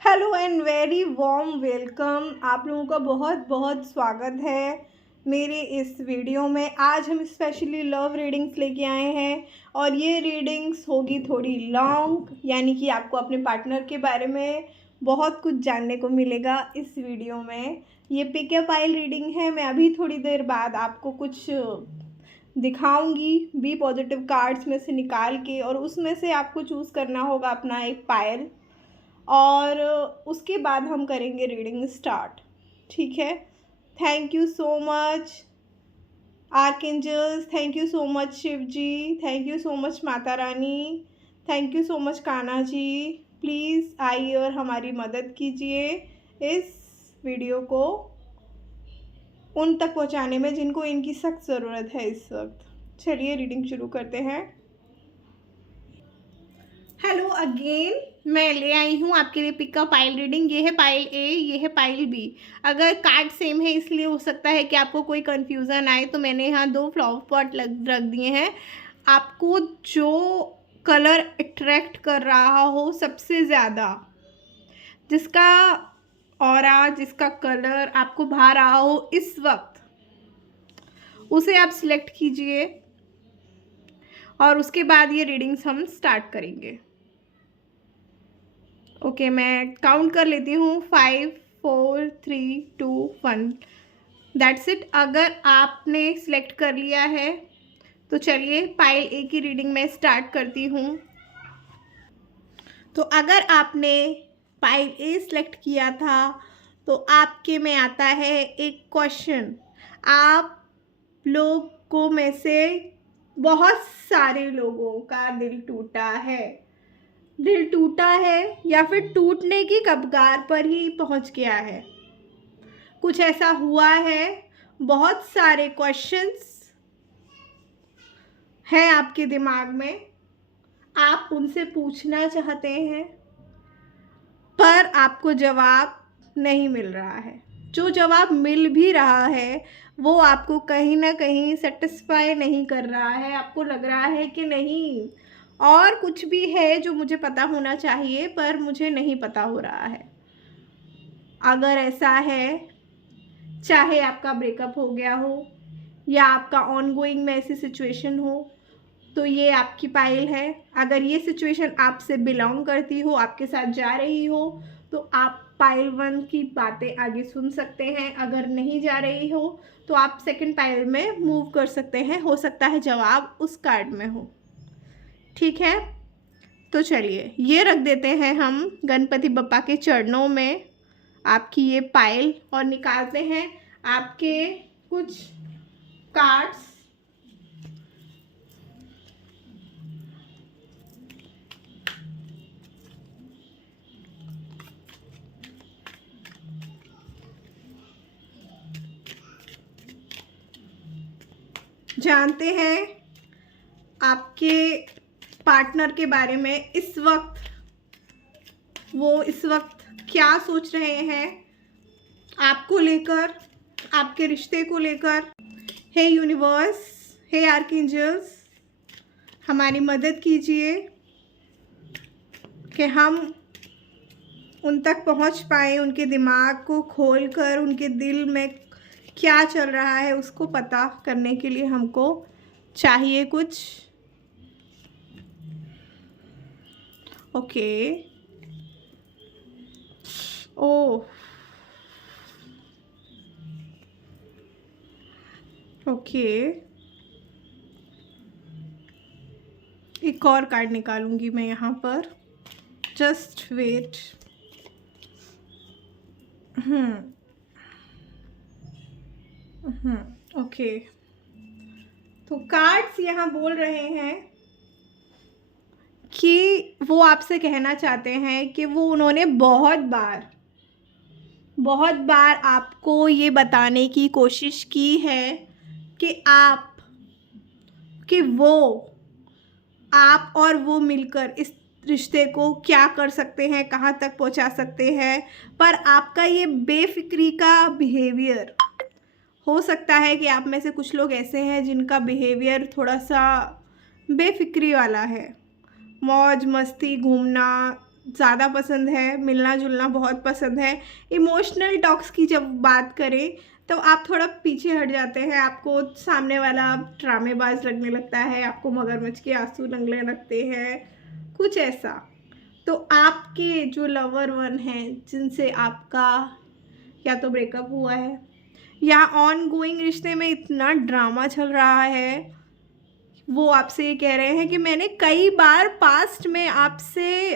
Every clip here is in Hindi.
Hello and very warm welcome. आप लोगों का बहुत बहुत स्वागत है मेरे इस वीडियो में। आज हम स्पेशली लव रीडिंग्स लेके आए हैं और ये रीडिंग्स होगी थोड़ी लॉन्ग, यानी कि आपको अपने पार्टनर के बारे में बहुत कुछ जानने को मिलेगा इस वीडियो में। ये पिक अ फाइल रीडिंग है। मैं अभी थोड़ी देर बाद आपको कुछ दिखाऊंगी बी पॉजिटिव कार्ड्स में से निकाल के, और उसमें से आपको चूज़ करना होगा अपना एक पायल, और उसके बाद हम करेंगे रीडिंग स्टार्ट। ठीक है। Thank you so much archangels, thank you so much Shiv ji, thank you so much Mata Rani, thank you so much Kanha ji. Please आइए और हमारी मदद कीजिए इस वीडियो को उन तक पहुंचाने में जिनको इनकी सख्त ज़रूरत है इस वक्त। चलिए रीडिंग शुरू करते हैं। हेलो अगेन, मैं ले आई हूँ आपके लिए पिक अप पाइल रीडिंग। ये है पाइल ए, ये है पाइल बी। अगर कार्ड सेम है इसलिए हो सकता है कि आपको कोई कन्फ्यूज़न आए, तो मैंने यहाँ दो फ्लावर पॉट रख दिए हैं। आपको जो कलर अट्रैक्ट कर रहा हो सबसे ज़्यादा, जिसका ऑरा, जिसका कलर आपको भा रहा हो इस वक्त, उसे आप सिलेक्ट कीजिए और उसके बाद ये रीडिंग्स हम स्टार्ट करेंगे। ओके, मैं काउंट कर लेती हूँ 5 4 3 2 1। That's it. अगर आपने सिलेक्ट कर लिया है तो चलिए पाइल ए की रीडिंग में स्टार्ट करती हूँ। तो अगर आपने पाइल ए सिलेक्ट किया था तो आपके में आता है एक क्वेश्चन। आप लोगों में से बहुत सारे लोगों का दिल टूटा है, दिल टूटा है या फिर टूटने की कगार पर ही पहुंच गया है। कुछ ऐसा हुआ है। बहुत सारे क्वेश्चंस हैं आपके दिमाग में, आप उनसे पूछना चाहते हैं पर आपको जवाब नहीं मिल रहा है। जो जवाब मिल भी रहा है वो आपको कहीं ना कहीं सेटिस्फाई नहीं कर रहा है। आपको लग रहा है कि नहीं, और कुछ भी है जो मुझे पता होना चाहिए पर मुझे नहीं पता हो रहा है। अगर ऐसा है, चाहे आपका ब्रेकअप हो गया हो या आपका ऑनगोइंग में ऐसी सिचुएशन हो, तो ये आपकी पाइल है। अगर ये सिचुएशन आपसे बिलोंग करती हो, आपके साथ जा रही हो, तो आप पाइल 1 की बातें आगे सुन सकते हैं। अगर नहीं जा रही हो तो आप सेकंड पाइल में मूव कर सकते हैं। हो सकता है जवाब उस कार्ड में हो। ठीक है, तो चलिए ये रख देते हैं हम गणपति बप्पा के चरणों में आपकी ये पाइल, और निकालते हैं आपके कुछ कार्ड्स। जानते हैं आपके पार्टनर के बारे में। इस वक्त वो इस वक्त क्या सोच रहे हैं आपको लेकर, आपके रिश्ते को लेकर। हे यूनिवर्स, हे आर्कएंजल्स, हमारी मदद कीजिए कि हम उन तक पहुंच पाए, उनके दिमाग को खोलकर उनके दिल में क्या चल रहा है उसको पता करने के लिए हमको चाहिए कुछ। ओके, ओह, ओके, एक और कार्ड निकालूंगी मैं यहाँ पर। Just wait. ओके, तो कार्ड्स यहाँ बोल रहे हैं कि वो आपसे कहना चाहते हैं कि वो उन्होंने बहुत बार आपको ये बताने की कोशिश की है कि आप और वो मिलकर इस रिश्ते को क्या कर सकते हैं, कहाँ तक पहुँचा सकते हैं। पर आपका ये बेफिक्री का बिहेवियर, हो सकता है कि आप में से कुछ लोग ऐसे हैं जिनका बिहेवियर थोड़ा सा बेफिक्री वाला है। मौज मस्ती, घूमना, ज़्यादा पसंद है, मिलना जुलना बहुत पसंद है। इमोशनल टॉक्स की जब बात करें तो आप थोड़ा पीछे हट जाते हैं, आपको सामने वाला ड्रामेबाज लगने लगता है, आपको मगरमच्छ के आंसू लगने लगते हैं, कुछ ऐसा। तो आपके जो लवर वन हैं जिनसे आपका या तो ब्रेकअप हुआ है या ऑन गोइंग रिश्ते में इतना ड्रामा चल रहा है, वो आपसे ये कह रहे हैं कि मैंने कई बार पास्ट में आपसे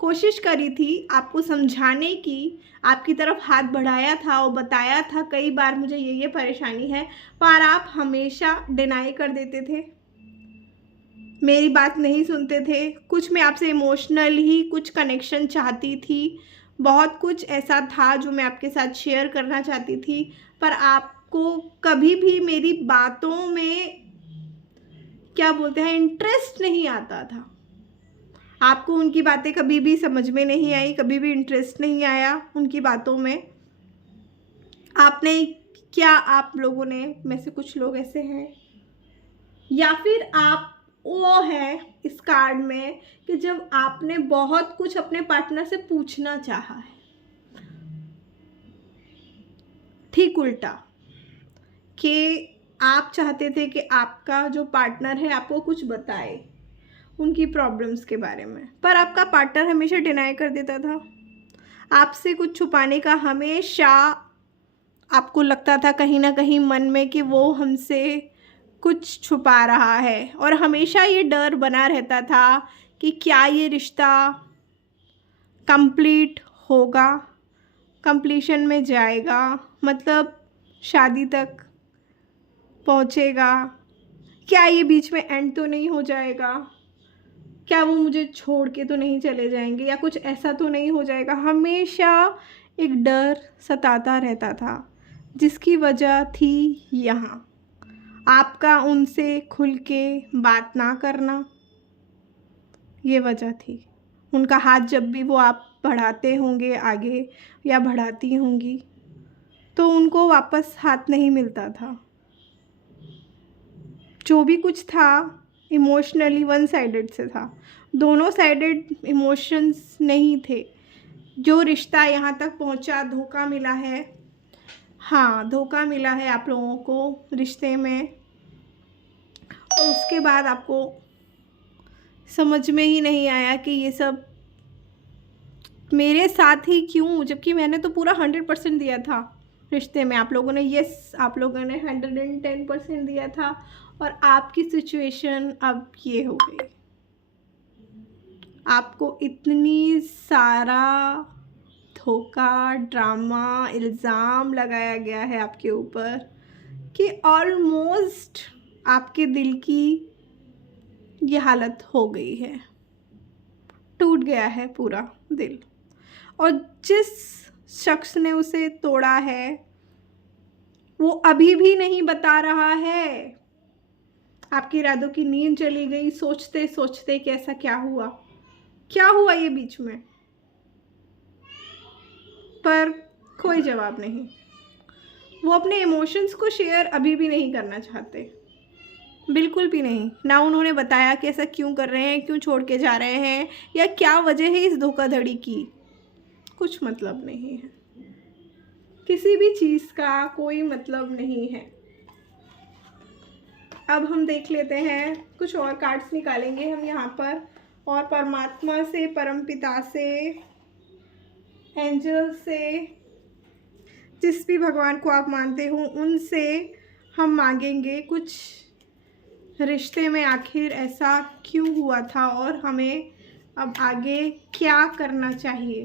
कोशिश करी थी आपको समझाने की, आपकी तरफ हाथ बढ़ाया था और बताया था कई बार मुझे ये परेशानी है, पर आप हमेशा डिनाई कर देते थे, मेरी बात नहीं सुनते थे। कुछ मैं आपसे इमोशनल ही कुछ कनेक्शन चाहती थी, बहुत कुछ ऐसा था जो मैं आपके साथ शेयर करना चाहती थी, पर आपको कभी भी मेरी बातों में क्या बोलते हैं इंटरेस्ट नहीं आता था। आपको उनकी बातें कभी भी समझ में नहीं आई, कभी भी इंटरेस्ट नहीं आया उनकी बातों में। आपने क्या, आप लोगों ने में से कुछ लोग ऐसे हैं या फिर आप वो है इस कार्ड में कि जब आपने बहुत कुछ अपने पार्टनर से पूछना चाहा है, ठीक उल्टा कि आप चाहते थे कि आपका जो पार्टनर है आपको कुछ बताए उनकी प्रॉब्लम्स के बारे में, पर आपका पार्टनर हमेशा डिनाई कर देता था। आपसे कुछ छुपाने का हमेशा आपको लगता था कहीं ना कहीं मन में कि वो हमसे कुछ छुपा रहा है, और हमेशा ये डर बना रहता था कि क्या ये रिश्ता कंप्लीट होगा, कंप्लीशन में जाएगा, मतलब शादी तक पहुंचेगा, क्या ये बीच में एंड तो नहीं हो जाएगा, क्या वो मुझे छोड़ के तो नहीं चले जाएंगे, या कुछ ऐसा तो नहीं हो जाएगा। हमेशा एक डर सताता रहता था, जिसकी वजह थी यहाँ आपका उनसे खुल के बात ना करना, ये वजह थी। उनका हाथ जब भी वो आप बढ़ाते होंगे आगे या बढ़ाती होंगी तो उनको वापस हाथ नहीं मिलता था। जो भी कुछ था इमोशनली वन साइडेड से था, दोनों साइडेड इमोशंस नहीं थे। जो रिश्ता यहाँ तक पहुँचा, धोखा मिला है, हाँ धोखा मिला है आप लोगों को रिश्ते में, और उसके बाद आपको समझ में ही नहीं आया कि ये सब मेरे साथ ही क्यों, जबकि मैंने तो पूरा 100% दिया था रिश्ते में। आप लोगों ने यस, आप लोगों ने 110% दिया था, और आपकी सिचुएशन अब ये हो गई। आपको इतनी सारा धोखा, ड्रामा, इल्ज़ाम लगाया गया है आपके ऊपर कि ऑलमोस्ट आपके दिल की ये हालत हो गई है, टूट गया है पूरा दिल। और जिस शख्स ने उसे तोड़ा है वो अभी भी नहीं बता रहा है। आपकी इरादों की नींद चली गई सोचते सोचते कि ऐसा क्या हुआ, क्या हुआ ये बीच में, पर कोई जवाब नहीं। वो अपने इमोशंस को शेयर अभी भी नहीं करना चाहते, बिल्कुल भी नहीं। ना उन्होंने बताया कि ऐसा क्यों कर रहे हैं, क्यों छोड़ के जा रहे हैं, या क्या वजह है इस धोखाधड़ी की, कुछ मतलब नहीं है। किसी भी चीज़ का कोई मतलब नहीं है। अब हम देख लेते हैं, कुछ और कार्ड्स निकालेंगे हम यहाँ पर, और परमात्मा से, परमपिता से, एंजल से, जिस भी भगवान को आप मानते हो उनसे हम मांगेंगे कुछ रिश्ते में आखिर ऐसा क्यों हुआ था और हमें अब आगे क्या करना चाहिए।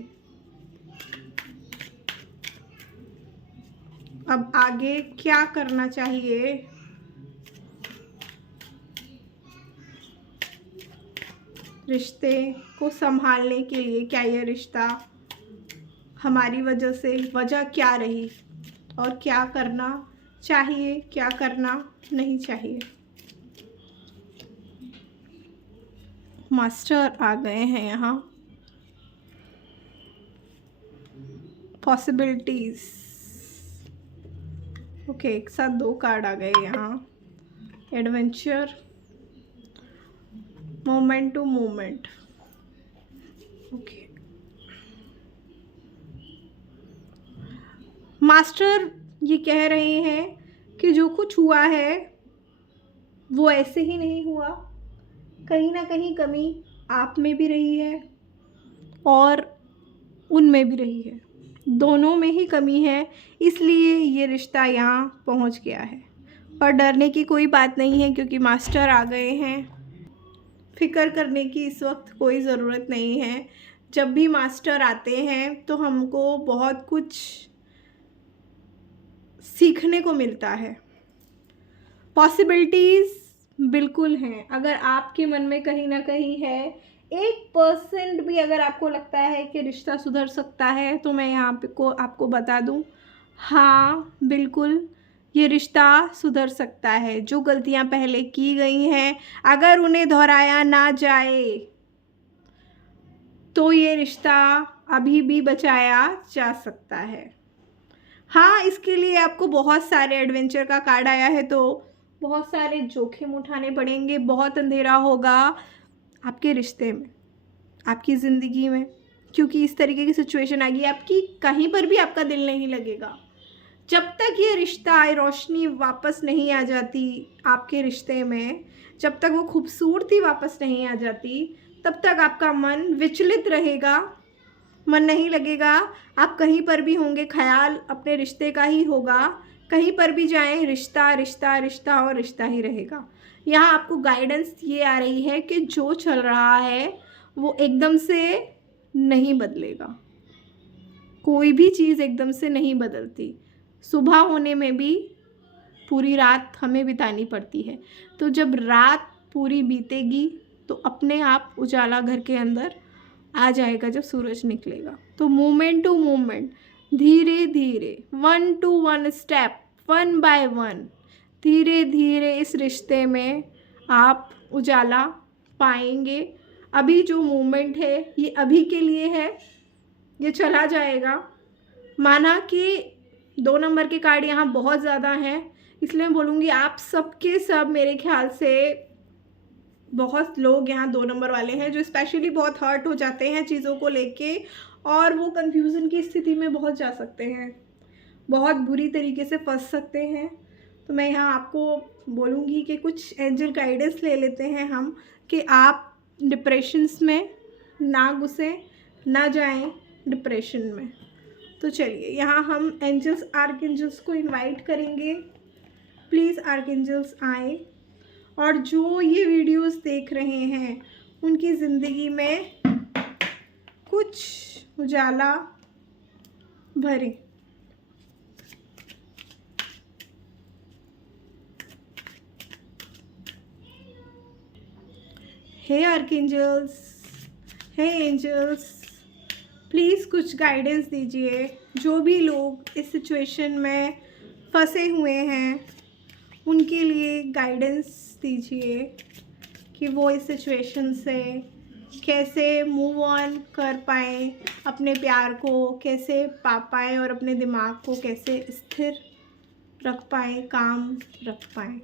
अब आगे क्या करना चाहिए। रिश्ते को संभालने के लिए, क्या ये रिश्ता हमारी वजह से, वजह क्या रही, और क्या करना चाहिए, क्या करना नहीं चाहिए। मास्टर आ गए हैं यहाँ, पॉसिबिलिटीज। ओके, एक साथ 2 कार्ड आ गए यहाँ। Adventure, moment to moment. Okay, master ये कह रहे हैं कि जो कुछ हुआ है वो ऐसे ही नहीं हुआ, कहीं ना कहीं कमी आप में भी रही है और उनमें भी रही है, दोनों में ही कमी है, इसलिए ये रिश्ता यहाँ पहुँच गया है। पर डरने की कोई बात नहीं है क्योंकि मास्टर आ गए हैं। फिक्र करने की इस वक्त कोई ज़रूरत नहीं है। जब भी मास्टर आते हैं तो हमको बहुत कुछ सीखने को मिलता है। पॉसिबिलिटीज़ बिल्कुल हैं। अगर आपके मन में कहीं ना कहीं है 1% भी अगर आपको लगता है कि रिश्ता सुधर सकता है, तो मैं यहाँ पे आपको बता दूँ, हाँ बिल्कुल ये रिश्ता सुधर सकता है। जो गलतियाँ पहले की गई हैं अगर उन्हें दोहराया ना जाए तो ये रिश्ता अभी भी बचाया जा सकता है। हाँ, इसके लिए आपको बहुत सारे एडवेंचर का कार्ड आया है, तो बहुत सारे जोखिम उठाने पड़ेंगे, बहुत अंधेरा होगा आपके रिश्ते में, आपकी ज़िंदगी में, क्योंकि इस तरीके की सिचुएशन आएगी आपकी, कहीं पर भी आपका दिल नहीं लगेगा। जब तक ये रिश्ता रोशनी वापस नहीं आ जाती आपके रिश्ते में, जब तक वो खूबसूरती वापस नहीं आ जाती, तब तक आपका मन विचलित रहेगा, मन नहीं लगेगा। आप कहीं पर भी होंगे ख्याल अपने रिश्ते का ही होगा, कहीं पर भी जाएं रिश्ता रिश्ता रिश्ता और रिश्ता ही रहेगा। यहाँ आपको गाइडेंस ये आ रही है कि जो चल रहा है वो एकदम से नहीं बदलेगा। कोई भी चीज़ एकदम से नहीं बदलती। सुबह होने में भी पूरी रात हमें बितानी पड़ती है। तो जब रात पूरी बीतेगी तो अपने आप उजाला घर के अंदर आ जाएगा जब सूरज निकलेगा। तो मूवमेंट टू मूवमेंट, धीरे धीरे, 1 to 1 स्टेप, 1 by 1, धीरे धीरे इस रिश्ते में आप उजाला पाएंगे। अभी जो मूवमेंट है ये अभी के लिए है, ये चला जाएगा। माना कि 2 नंबर के कार्ड यहाँ बहुत ज़्यादा हैं, इसलिए मैं बोलूँगी आप सबके सब मेरे ख्याल से बहुत लोग यहाँ 2 नंबर वाले हैं जो स्पेशली बहुत हर्ट हो जाते हैं चीज़ों को लेके, और वो कंफ्यूजन की स्थिति में बहुत जा सकते हैं, बहुत बुरी तरीके से फंस सकते हैं। तो मैं यहाँ आपको बोलूँगी कि कुछ एंजल गाइडेंस ले लेते हैं हम, कि आप डिप्रेशंस में ना घुसें, ना जाएं डिप्रेशन में। तो चलिए यहाँ हम एंजल्स, आर्कएंजल्स को इनवाइट करेंगे। प्लीज़ आर्कएंजल्स आए और जो ये वीडियोस देख रहे हैं उनकी ज़िंदगी में कुछ उजाला भरें। हे आर्कएंजल्स, हे एंजल्स, प्लीज़ कुछ गाइडेंस दीजिए। जो भी लोग इस सिचुएशन में फंसे हुए हैं उनके लिए गाइडेंस दीजिए कि वो इस सिचुएशन से कैसे मूव ऑन कर पाएँ, अपने प्यार को कैसे पा पाएँ और अपने दिमाग को कैसे स्थिर रख पाएँ, काम रख पाएँ।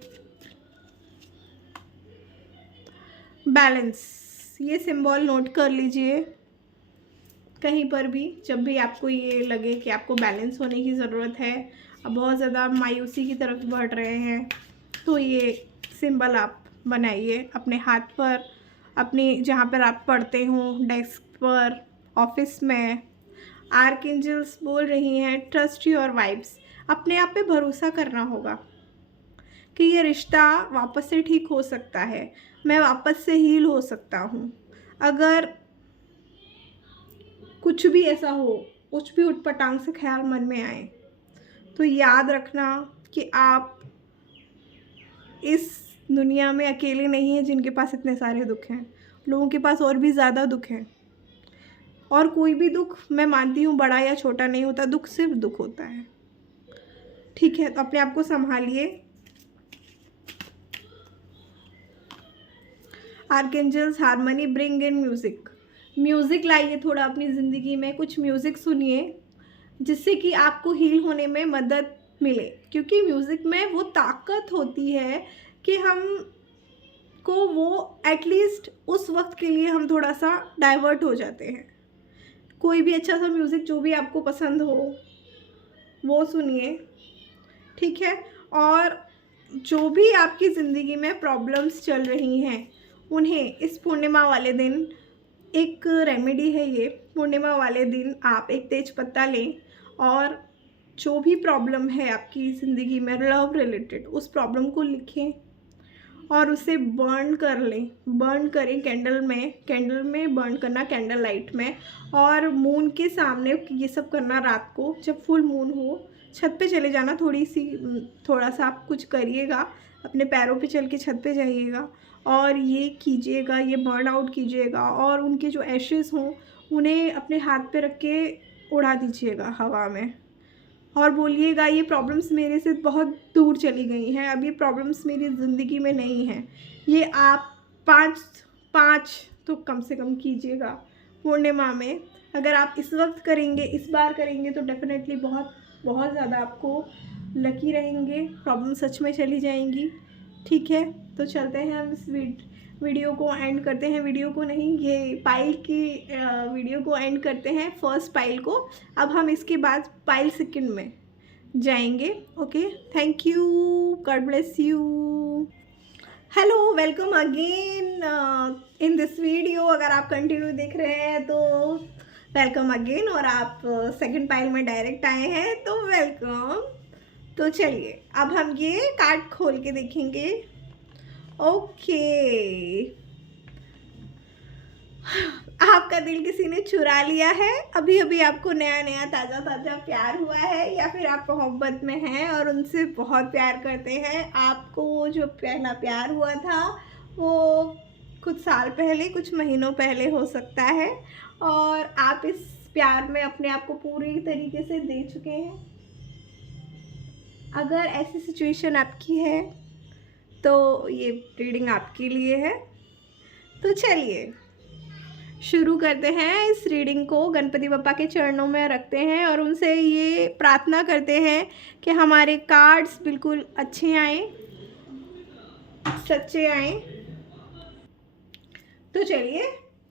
बैलेंस, ये सिंबल नोट कर लीजिए कहीं पर भी, जब भी आपको ये लगे कि आपको बैलेंस होने की ज़रूरत है, अब बहुत ज़्यादा मायूसी की तरफ बढ़ रहे हैं, तो ये सिंबल आप बनाइए अपने हाथ पर, अपनी जहाँ पर आप पढ़ते हो, डेस्क पर, ऑफिस में। आर्कएंजल्स बोल रही हैं ट्रस्ट योर वाइब्स, अपने आप पे भरोसा करना होगा कि ये रिश्ता वापस से ठीक हो सकता है, मैं वापस से हील हो सकता हूँ। अगर कुछ भी ऐसा हो, कुछ भी उटपटांग से ख्याल मन में आए, तो याद रखना कि आप इस दुनिया में अकेले नहीं हैं जिनके पास इतने सारे दुख हैं। लोगों के पास और भी ज़्यादा दुख हैं, और कोई भी दुख, मैं मानती हूँ, बड़ा या छोटा नहीं होता, दुख सिर्फ दुख होता है। ठीक है, तो अपने आप को संभालिए। Archangels harmony bring in music, music लाइए थोड़ा अपनी ज़िंदगी में, कुछ म्यूज़िक सुनिए जिससे कि आपको हील होने में मदद मिले, क्योंकि म्यूज़िक में वो ताकत होती है कि हम को वो एटलीस्ट उस वक्त के लिए हम थोड़ा सा डाइवर्ट हो जाते हैं। कोई भी अच्छा सा म्यूज़िक जो भी आपको पसंद हो वो सुनिए, ठीक है। और जो भी आपकी ज़िंदगी में प्रॉब्लम्स चल रही हैं उन्हें इस पूर्णिमा वाले दिन, एक रेमेडी है ये, पूर्णिमा वाले दिन आप एक तेज पत्ता लें और जो भी प्रॉब्लम है आपकी ज़िंदगी में लव रिलेटेड, उस प्रॉब्लम को लिखें और उसे बर्न कर लें। बर्न करें कैंडल में बर्न करना, कैंडल लाइट में, और मून के सामने ये सब करना। रात को जब फुल मून हो छत पे चले जाना, थोड़ा सा आप कुछ करिएगा, अपने पैरों पे चल के छत पे जाइएगा और ये कीजिएगा, ये बर्न आउट कीजिएगा। और उनके जो एशेस हों उन्हें अपने हाथ पे रख के उड़ा दीजिएगा हवा में और बोलिएगा ये प्रॉब्लम्स मेरे से बहुत दूर चली गई हैं, अब ये प्रॉब्लम्स मेरी ज़िंदगी में नहीं हैं। ये आप पाँच तो कम से कम कीजिएगा पूर्णिमा में। अगर आप इस वक्त करेंगे, इस बार करेंगे तो डेफिनेटली बहुत ज़्यादा आपको लकी रहेंगे, प्रॉब्लम सच में चली जाएंगी, ठीक है। तो चलते हैं हम इस वीडियो को एंड करते हैं, वीडियो को नहीं, ये पाइल की वीडियो को एंड करते हैं, फर्स्ट पाइल को। अब हम इसके बाद पाइल सेकंड में जाएंगे। Okay, thank you, God bless you. Hello, welcome again in this video. अगर आप कंटिन्यू देख रहे हैं तो वेलकम अगेन, और आप सेकंड पाइल में डायरेक्ट आए हैं तो वेलकम। तो चलिए अब हम ये कार्ड खोल के देखेंगे। ओके, आपका दिल किसी ने चुरा लिया है, अभी अभी आपको नया ताज़ा प्यार हुआ है, या फिर आप मोहब्बत में हैं और उनसे बहुत प्यार करते हैं। आपको जो पहला प्यार हुआ था वो कुछ साल पहले, कुछ महीनों पहले हो सकता है, और आप इस प्यार में अपने आप को पूरी तरीके से दे चुके हैं। अगर ऐसी सिचुएशन आपकी है तो ये रीडिंग आपके लिए है। तो चलिए शुरू करते हैं इस रीडिंग को। गणपति बप्पा के चरणों में रखते हैं और उनसे ये प्रार्थना करते हैं कि हमारे कार्ड्स बिल्कुल अच्छे आएँ, सच्चे आएँ। तो चलिए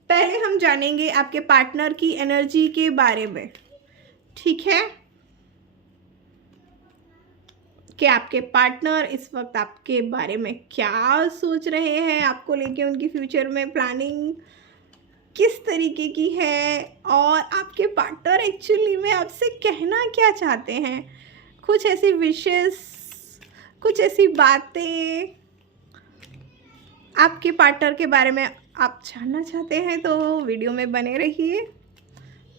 पहले हम जानेंगे आपके पार्टनर की एनर्जी के बारे में, ठीक है, कि आपके पार्टनर इस वक्त आपके बारे में क्या सोच रहे हैं, आपको लेके उनकी फ्यूचर में प्लानिंग किस तरीके की है, और आपके पार्टनर एक्चुअली में आपसे कहना क्या चाहते हैं। कुछ ऐसी विशेस, कुछ ऐसी बातें आपके पार्टनर के बारे में आप जानना चाहते हैं तो वीडियो में बने रहिए।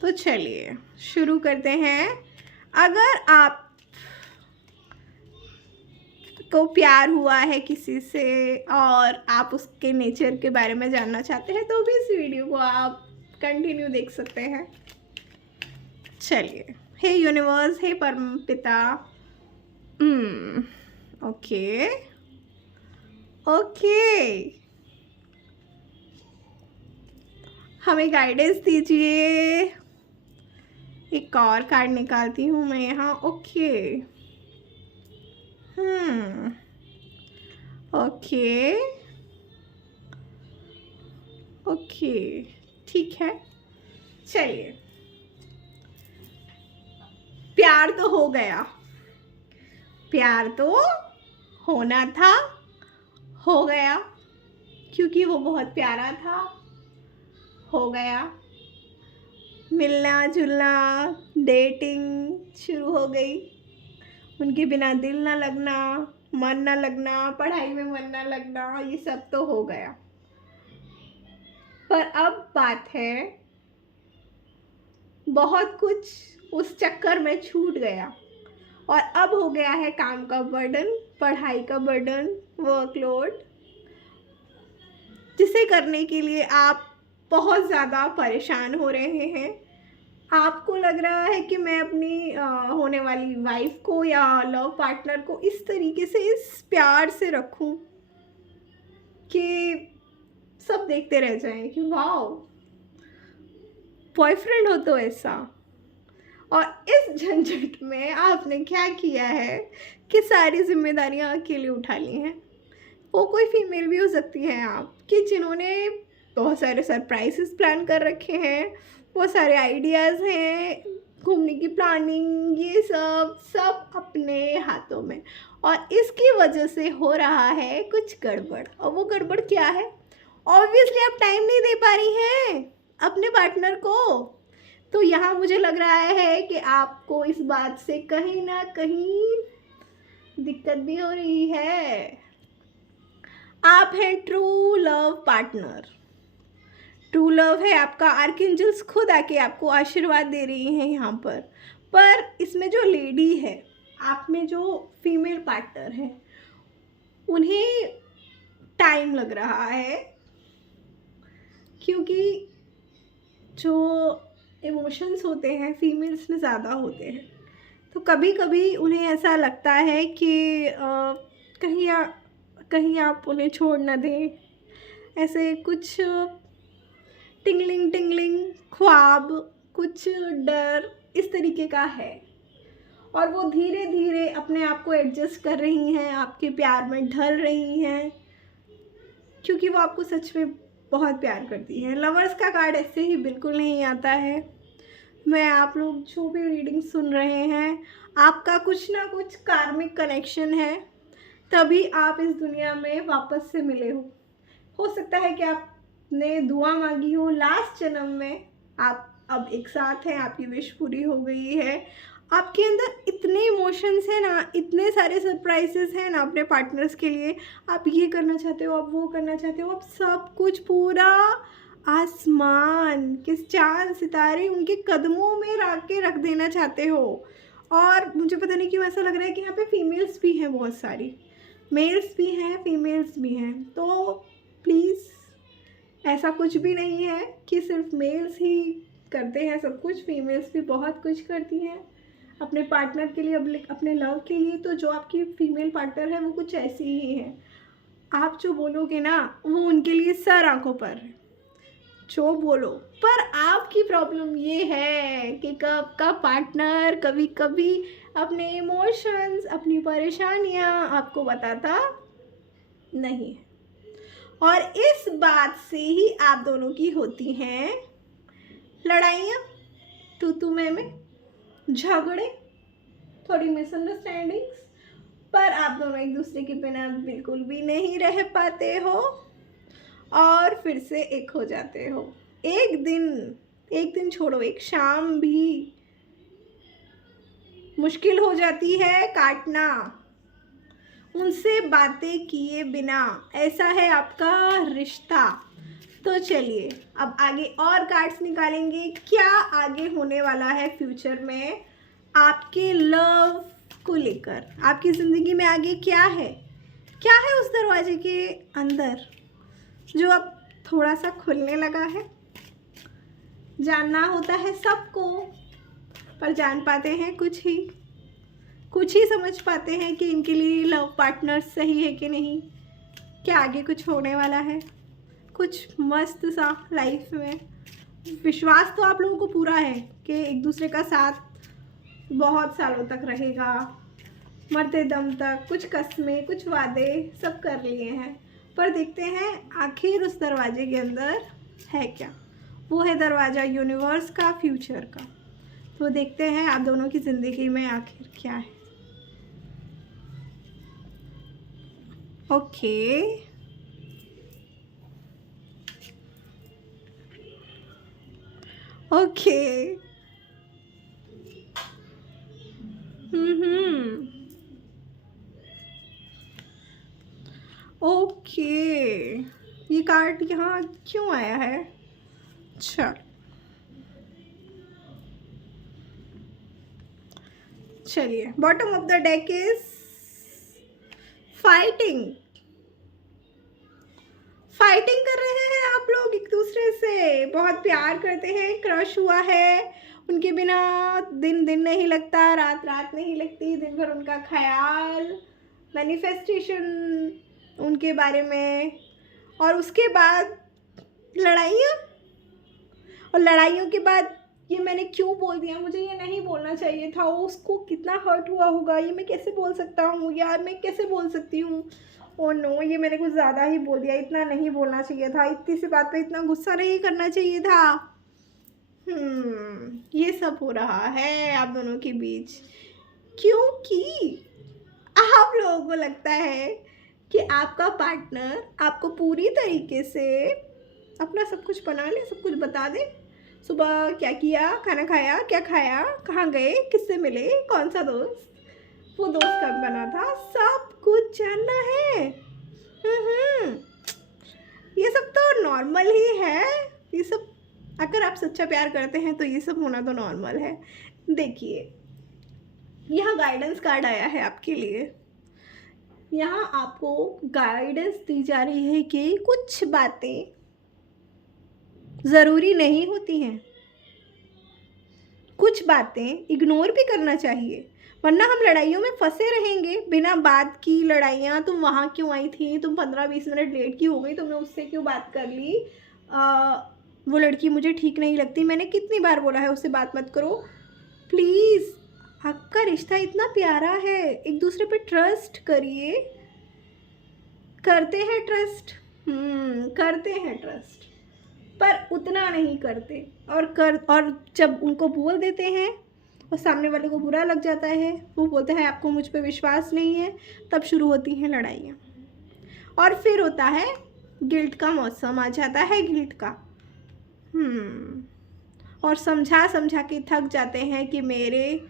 तो चलिए शुरू करते हैं। अगर आप को प्यार हुआ है किसी से और आप उसके नेचर के बारे में जानना चाहते हैं तो भी इस वीडियो को आप कंटिन्यू देख सकते हैं। चलिए, हे यूनिवर्स, हे परम पिता, ओके, हमें गाइडेंस दीजिए। एक और कार्ड निकालती हूँ मैं यहाँ। ओके, ओके, ठीक है। चलिए, प्यार तो हो गया, प्यार तो होना था, हो गया, क्योंकि वो बहुत प्यारा था, हो गया। मिलना जुलना, डेटिंग शुरू हो गई, उनके बिना दिल ना लगना, मन ना लगना, पढ़ाई में मन ना लगना, ये सब तो हो गया। पर अब बात है, बहुत कुछ उस चक्कर में छूट गया और अब हो गया है काम का बर्डन, पढ़ाई का बर्डन, वर्कलोड, जिसे करने के लिए आप बहुत ज़्यादा परेशान हो रहे हैं। आपको लग रहा है कि मैं अपनी होने वाली वाइफ को या लव पार्टनर को इस तरीके से, इस प्यार से रखूं कि सब देखते रह जाएं कि वाओ बॉयफ्रेंड हो तो ऐसा। और इस झंझट में आपने क्या किया है कि सारी जिम्मेदारियां अकेले उठा ली हैं। वो कोई फीमेल भी हो सकती है आप, कि जिन्होंने बहुत सारे सरप्राइजेस प्लान कर रखे हैं, बहुत सारे आइडियाज़ हैं घूमने की प्लानिंग, ये सब सब अपने हाथों में। और इसकी वजह से हो रहा है कुछ गड़बड़। और वो गड़बड़ क्या है? ऑब्वियसली आप टाइम नहीं दे पा रही हैं अपने पार्टनर को। तो यहाँ मुझे लग रहा है कि आपको इस बात से कहीं ना कहीं दिक्कत भी हो रही है। आप हैं true love partner. True love है आपका, आर्कएंजल्स खुद आके आपको आशीर्वाद दे रही हैं यहाँ पर इसमें जो लेडी है, आप में जो फीमेल पार्टनर है, उन्हें टाइम लग रहा है, क्योंकि जो इमोशंस होते हैं फीमेल्स में ज़्यादा होते हैं। तो कभी कभी उन्हें ऐसा लगता है कि कहीं आप उन्हें छोड़ ना दें। ऐसे कुछ टिंगलिंग टिंगलिंग ख्वाब, कुछ डर इस तरीके का है। और वो धीरे धीरे अपने आप को एडजस्ट कर रही हैं, आपके प्यार में ढल रही हैं, क्योंकि वो आपको सच में बहुत प्यार करती हैं। लवर्स का कार्ड ऐसे ही बिल्कुल नहीं आता है। मैं आप लोग जो भी रीडिंग सुन रहे हैं, आपका कुछ ना कुछ कार्मिक कनेक्शन है, तभी आप इस दुनिया में वापस से मिले हो सकता है कि आपने दुआ मांगी हो लास्ट जन्म में, आप अब एक साथ हैं, आपकी विश पूरी हो गई है। आपके अंदर इतने इमोशंस हैं ना, इतने सारे सरप्राइजेस हैं ना अपने पार्टनर्स के लिए। आप ये करना चाहते हो, आप वो करना चाहते हो, आप सब कुछ पूरा आसमान के चांद सितारे उनके कदमों में रख देना चाहते हो। और मुझे पता नहीं क्यों ऐसा लग रहा है कि यहाँ पे फीमेल्स भी हैं, बहुत सारी मेल्स भी हैं, फीमेल्स भी हैं। तो प्लीज़, ऐसा कुछ भी नहीं है कि सिर्फ मेल्स ही करते हैं सब कुछ, फीमेल्स भी बहुत कुछ करती हैं अपने पार्टनर के लिए, अपने लव के लिए। तो जो आपकी फीमेल पार्टनर है वो कुछ ऐसी ही है। आप जो बोलोगे ना वो उनके लिए सर आंखों पर है, जो बोलो। पर आपकी प्रॉब्लम ये है कि कब का पार्टनर कभी कभी अपने इमोशंस, अपनी परेशानियां आपको बताता नहीं है। और इस बात से ही आप दोनों की होती हैं लड़ाइयाँ, तू में झगड़े, थोड़ी मिसअंडरस्टैंडिंग्स। पर आप दोनों एक दूसरे के बिना बिल्कुल भी नहीं रह पाते हो और फिर से एक हो जाते हो। एक दिन छोड़ो, एक शाम भी मुश्किल हो जाती है काटना, उनसे बातें किए बिना। ऐसा है आपका रिश्ता। तो चलिए अब आगे और कार्ड्स निकालेंगे, क्या आगे होने वाला है फ्यूचर में आपके लव को लेकर। आपकी ज़िंदगी में आगे क्या है उस दरवाजे के अंदर जो अब थोड़ा सा खुलने लगा है। जानना होता है सबको, पर जान पाते हैं कुछ ही समझ पाते हैं कि इनके लिए लव पार्टनर सही है कि नहीं, क्या आगे कुछ होने वाला है कुछ मस्त सा लाइफ में। विश्वास तो आप लोगों को पूरा है कि एक दूसरे का साथ बहुत सालों तक रहेगा, मरते दम तक। कुछ कस्में, कुछ वादे सब कर लिए हैं, पर देखते हैं आखिर उस दरवाजे के अंदर है क्या। वो है दरवाज़ा यूनिवर्स का, फ्यूचर का। तो देखते हैं आप दोनों की ज़िंदगी में आखिर क्या है। ओके, ओके, ओके, ये कार्ड यहाँ क्यों आया है? अच्छा, चलिए, bottom of the deck is fighting कर रहे हैं आप लोग एक दूसरे से, बहुत प्यार करते हैं, क्रश हुआ है। उनके बिना दिन नहीं लगता, रात नहीं लगती, दिन भर उनका ख्याल, मैनिफेस्टेशन उनके बारे में। और उसके बाद लड़ाइयाँ, और लड़ाइयों के बाद ये मैंने क्यों बोल दिया, मुझे ये नहीं बोलना चाहिए था। उसको कितना हर्ट हुआ होगा, ये मैं कैसे बोल सकता हूँ यार, मैं कैसे बोल सकती हूँ। ओ नो, ये मैंने कुछ ज़्यादा ही बोल दिया, इतना नहीं बोलना चाहिए था, इतनी सी बात पे इतना गुस्सा नहीं करना चाहिए था। ये सब हो रहा है आप दोनों के बीच क्योंकि आप लोगों को लगता है कि आपका पार्टनर आपको पूरी तरीके से अपना सब कुछ बना ले, सब कुछ बता दे। सुबह क्या किया, खाना खाया, क्या खाया, कहाँ गए, किससे मिले, कौन सा दोस्त, वो दोस्त कब बना था, सब कुछ जानना है। ये सब तो नॉर्मल ही है। ये सब अगर आप सच्चा प्यार करते हैं तो ये सब होना तो नॉर्मल है। देखिए, यहाँ गाइडेंस कार्ड आया है आपके लिए। यहाँ आपको गाइडेंस दी जा रही है कि कुछ बातें ज़रूरी नहीं होती हैं, कुछ बातें इग्नोर भी करना चाहिए, वरना हम लड़ाइयों में फंसे रहेंगे बिना बात की। लड़ाइयाँ, तुम वहाँ क्यों आई थी, तुम 15-20 मिनट लेट क्यों हो गई, तुमने उससे क्यों बात कर ली, वो लड़की मुझे ठीक नहीं लगती, मैंने कितनी बार बोला है उससे बात मत करो। प्लीज़, आपका रिश्ता इतना प्यारा है, एक दूसरे पे ट्रस्ट करिए। करते हैं ट्रस्ट, करते हैं ट्रस्ट, पर उतना नहीं करते। और जब उनको बोल देते हैं और सामने वाले को बुरा लग जाता है, वो बोलते हैं आपको मुझ पे विश्वास नहीं है, तब शुरू होती हैं लड़ाइयाँ। और फिर होता है गिल्ट का मौसम, आ जाता है गिल्ट का। और समझा समझा के थक जाते हैं कि मेरे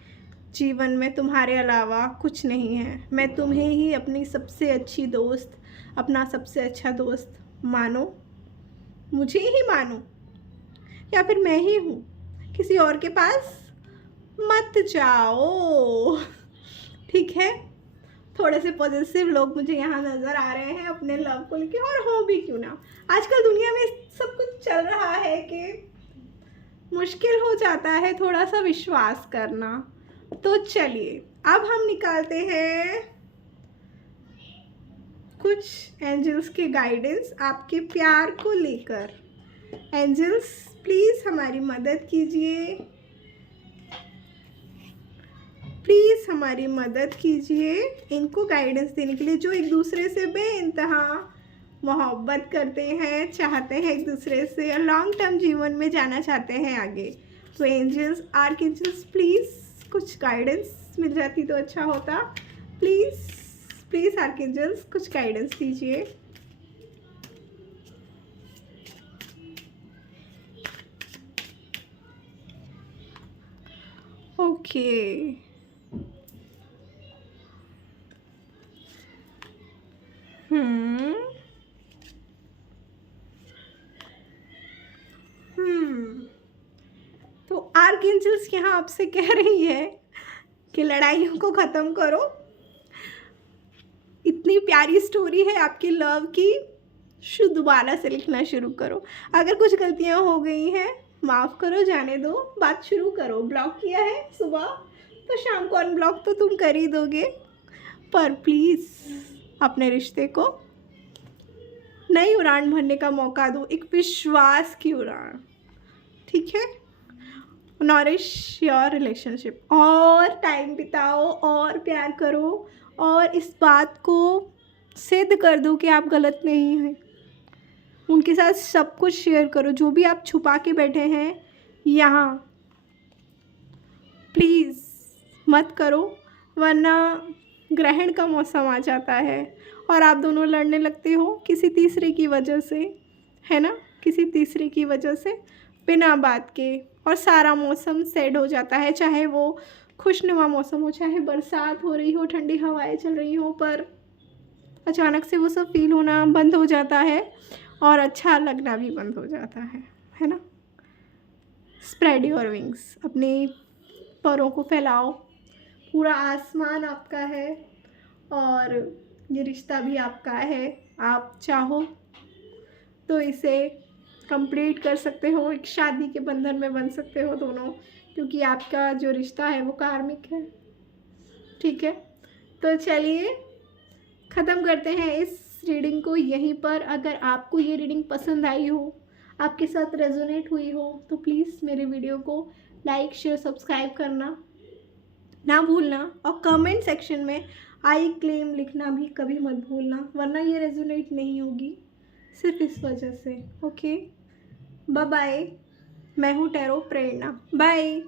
जीवन में तुम्हारे अलावा कुछ नहीं है, मैं तुम्हें ही अपनी सबसे अच्छी दोस्त, अपना सबसे अच्छा दोस्त मानो, मुझे ही मानो, या फिर मैं ही हूँ, किसी और के पास मत जाओ। ठीक है, थोड़े से पॉजिटिव लोग मुझे यहाँ नज़र आ रहे हैं अपने लव को लेके, और हो भी क्यों ना। आजकल दुनिया में सब कुछ चल रहा है कि मुश्किल हो जाता है थोड़ा सा विश्वास करना। तो चलिए, अब हम निकालते हैं कुछ एंजल्स के गाइडेंस आपके प्यार को लेकर। एंजल्स, प्लीज़ हमारी मदद कीजिए, प्लीज़ हमारी मदद कीजिए इनको गाइडेंस देने के लिए, जो एक दूसरे से बेइंतहा मोहब्बत करते हैं, चाहते हैं एक दूसरे से, और लॉन्ग टर्म जीवन में जाना चाहते हैं आगे। तो एंजल्स, आर्कएंजल्स, प्लीज़ कुछ गाइडेंस मिल जाती तो अच्छा होता। प्लीज़ प्लीज़ आर्कएंजल्स, कुछ गाइडेंस दीजिए। ओके, तो आर्कएंजल्स यहाँ आपसे कह रही है कि लड़ाइयों को ख़त्म करो। इतनी प्यारी स्टोरी है आपकी लव की, दोबारा से लिखना शुरू करो। अगर कुछ गलतियाँ हो गई हैं, माफ़ करो, जाने दो, बात शुरू करो। ब्लॉक किया है सुबह तो शाम को अनब्लॉक तो तुम कर ही दोगे, पर प्लीज़ अपने रिश्ते को नई उड़ान भरने का मौका दो, एक विश्वास की उड़ान। ठीक है, नॉरिश योर रिलेशनशिप, और टाइम बिताओ, और प्यार करो, और इस बात को सिद्ध कर दो कि आप गलत नहीं हैं। उनके साथ सब कुछ शेयर करो, जो भी आप छुपा के बैठे हैं यहाँ, प्लीज़ मत करो, वरना ग्रहण का मौसम आ जाता है और आप दोनों लड़ने लगते हो किसी तीसरे की वजह से, है ना, किसी तीसरे की वजह से, बिना बात के, और सारा मौसम सैड हो जाता है। चाहे वो खुशनुमा मौसम हो, चाहे बरसात हो रही हो, ठंडी हवाएं चल रही हो, पर अचानक से वो सब फील होना बंद हो जाता है और अच्छा लगना भी बंद हो जाता है ना। स्प्रेड योर विंग्स, अपने परों को फैलाओ, पूरा आसमान आपका है और ये रिश्ता भी आपका है। आप चाहो तो इसे कंप्लीट कर सकते हो, एक शादी के बंधन में बन सकते हो दोनों, क्योंकि आपका जो रिश्ता है वो कार्मिक है। ठीक है, तो चलिए ख़त्म करते हैं इस रीडिंग को यहीं पर। अगर आपको ये रीडिंग पसंद आई हो, आपके साथ रेजोनेट हुई हो, तो प्लीज़ मेरे वीडियो को लाइक, शेयर, सब्सक्राइब करना ना भूलना, और कमेंट सेक्शन में आई क्लेम लिखना भी कभी मत भूलना, वरना ये रेजोनेट नहीं होगी सिर्फ इस वजह से। Okay, bye bye. मैं हूँ टैरो प्रेरणा। बाय।